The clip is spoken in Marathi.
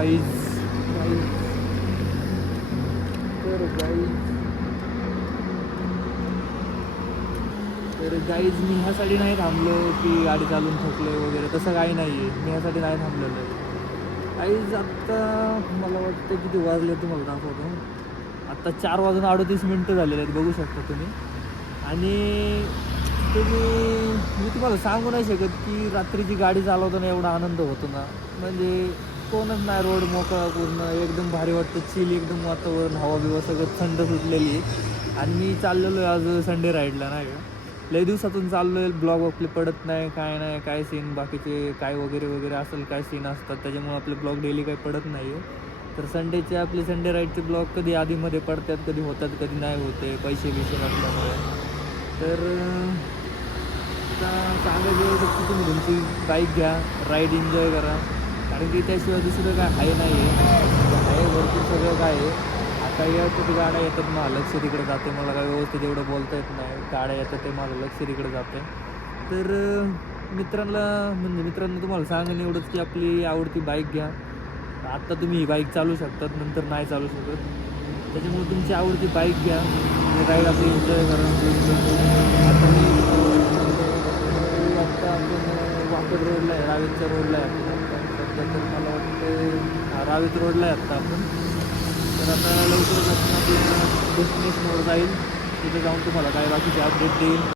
गाईज तर गाईज मी ह्यासाठी नाही थांबलो की गाडी चालून थकलो वगैरे, तसं काही नाही आहे. मी ह्यासाठी नाही थांबलेलो आहे गाईज. आत्ता मला वाटतं किती वाजले तुम्हाला दाखवतो. आत्ता 4:38 झालेले आहेत, बघू शकता तुम्ही. आणि मी तुम्हाला सांगू नाही शकत की रात्रीची गाडी चालवताना एवढा आनंद होतो ना, म्हणजे कोणच नाही, रोड मोकळा पूर्ण, एकदम भारी वाटतं, चिल एकदम वातावरण, हवा बिवा सगळं थंड सुटलेली आहे. आणि मी चाललेलो आहे आज संडे राईडला, नाही का. लई दिवसातून चाललो आहे, ब्लॉग आपले पडत नाही, काय नाही, काय सीन बाकीचे काय वगैरे वगैरे असेल, काय सीन असतात, त्याच्यामुळे आपले ब्लॉग डेली काही पडत नाही आहे. तर संडेचे आपले संडे राईडचे ब्लॉग कधी आधीमध्ये पडतात, कधी होतात, कधी नाही होते, पैसे नसल्यामुळे. तर आता सांगायचं एवढं की तुम्ही तुमची बाईक घ्या, राईड एन्जॉय करा, कारण की त्याशिवाय दुसरं काय आहे नाही आहे भरपूर सगळं काय आहे. आता याच्यात गाड्या येतात, मला लक्ष तिकडे जाते, मला काय व्यवस्थित एवढं बोलता येत नाही, गाड्या येतात ते माझं लक्ष तिकडे जाते. तर मित्रांना तुम्हाला सांगेन एवढंच की आपली आवडती बाईक घ्या. आत्ता तुम्ही ही बाईक चालू शकतात, नंतर नाही चालू शकत, त्याच्यामुळे तुमची आवडती बाईक घ्या, राईड आपली एन्जॉय करा. आता आपण वाकड रोडला आहे, रावेतच्या रोडला आहे आपण सध्या. तर मला वाटतं रावेत रोडला आहे आत्ता आपण. तर आता लवकरच आपण आपल्या डेस्टिनेशनवर जाईल, तिथे जाऊन तुम्हाला काय बाकीचे अपडेट देईल.